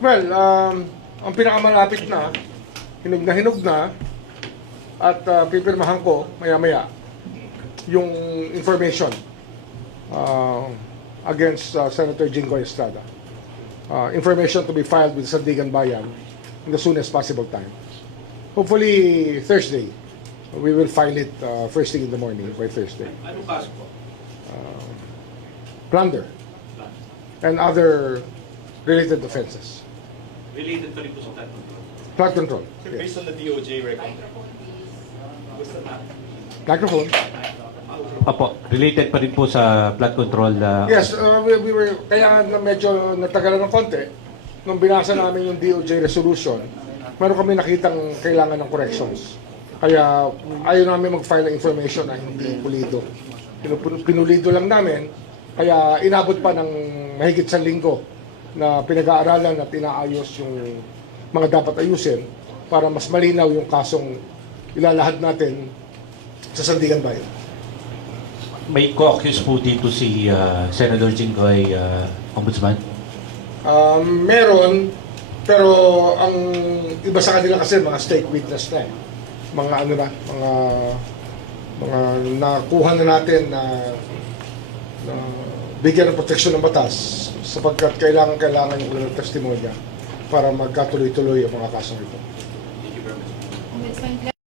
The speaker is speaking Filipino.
Well, ang pinakamalapit na, hinog na, at pipirmahan ko maya-maya yung information against Senator Jinggoy Estrada. Information to be filed with Sandigan Bayan in the soonest possible time. Hopefully Thursday. We will file it first thing in the morning by Thursday. Anong kaso po? Plunder and other related offenses. Related pa rin po sa flood control. Flood control. Sir, Yes. based on the DOJ record, Microphone. Apo, related pa rin po sa flood control. Yes, we were, kaya na medyo natagalan ng konti, nung binasa namin yung DOJ resolution, meron kami nakitang kailangan ng corrections. Kaya ayaw namin mag-file ng information na hindi pulido. Pinulido lang namin, kaya inabot pa ng mahigit sa linggo na pinag-aaralan at inaayos yung mga dapat ayusin para mas malinaw yung kasong ilalahad natin sa Sandigan Bayan. May co-accuse po dito si Senator Jinggoy, Ombudsman. Meron, pero ang iba sa kanila kasi mga state witness na eh. Mga ano na, mga nakuha na natin na bigyan ng proteksyon ng batas sapagkat kailangan yung ulang testimonya para magkatuloy-tuloy ang mga kasong ito. Thank you very much. Ombudsman